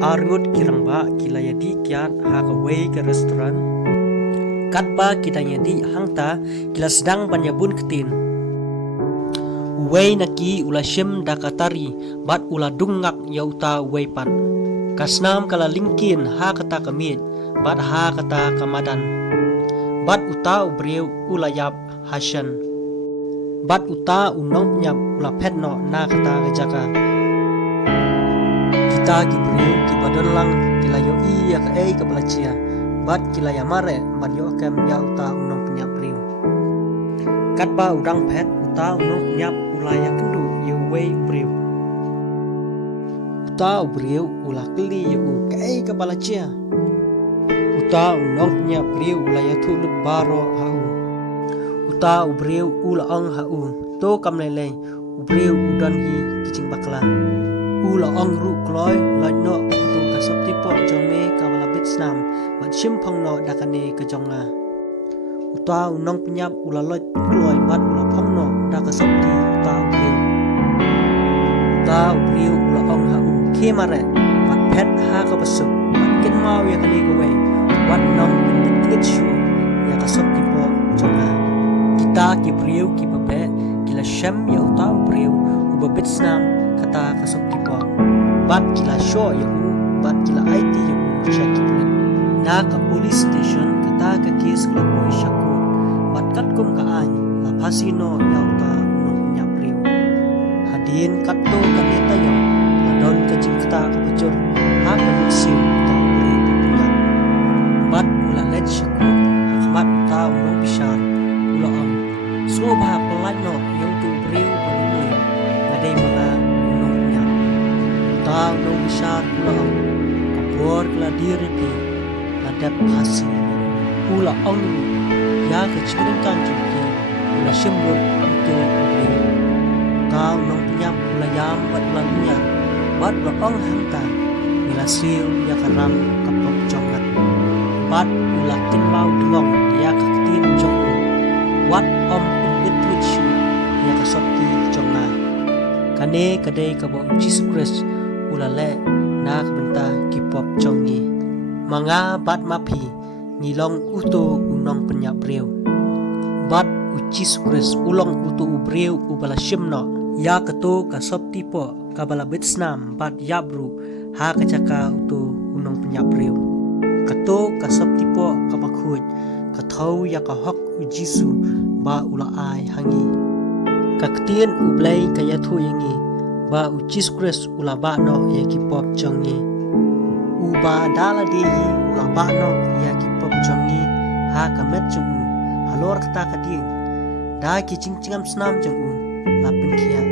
arngut kirangba kilayadi kiat hakaway ke restoran katba kitanyadi hangta kila sedang banyabun ketin way naki ulashim dakatari bat ula dungak yauta waypan kasnam kala lingkin ha kata kamit bat ha kata kamadan bat uta ubreu ulayap hasyan bat uta unong penyap ula petno na kata ngejaka kita gibreu kibadon lang kilayo iya ka ei kabalacia bat kilaya mare bat yo kem ya uta unong penyap riu katba udang pet uta unong penyap ulaya kendu yu wei breu uta ubreu ula keli yu ka ei kabalacia uta unong penyap riu ulaya thulut baro hau uta ubreu ula ong hau to kamlele ubreu udan hi kicing bakla ula ong ru kloy lano tu kasop tipo jome kawala bitsnam bat simpang no dakane kejonga uta unong penyap ula lot kloy bat ula phong no dakasop di uta ubreu ula ong hau kemare bat pet ha ka basuk bat kin mau ya kani go way wat nong bit shu ya kasop tipo jonga kita kibreu kibabe kila shem ya uta ubreu ubabitsnam kata kasop tipo bat kila show ya bat kila IT ya syakipun na ka police station kata ka case kala boy syakut bat katkum ka an la pasino ya uta unong nyapriu hadin katto kaneta yo adon ka jingkata ka bajur ha ka musim uta ubreu punya bat ula let syakut akhmat uta unong bishar ula am soba pelano yang tu ubreu balului ngadai mga tau no besar pulau kapor keladir di ladap hasi pula ong ya kecilin kan cuci pula semut itu tau no penyap pula yam buat lalunya buat ong hangta bila sil ya karam kapok jongat bat pula tin mau dengong ya ketin jong wat om betwit shu ya kasopti jonga kane kadai kabong Jesus Christ ulale nak benta kipop jongi manga bat mapi ngilong uto unong penyap breu bat ucis kres ulong uto ubreu ubala shimno ya keto kasop tipo kabala bitsnam bat yabru ha kacaka uto unong penyap breu keto kasop tipo kabakhut kathau ya ka hok ujisu ba ula ai hangi kaktien ublai kaya thu yangi ba ucis kres ulaba no ya kipop jongi uba dala dehi ulaba no ya kipop jongi ha kamet jongu halor kata kading da ki cingcingam snam jongu lapin kia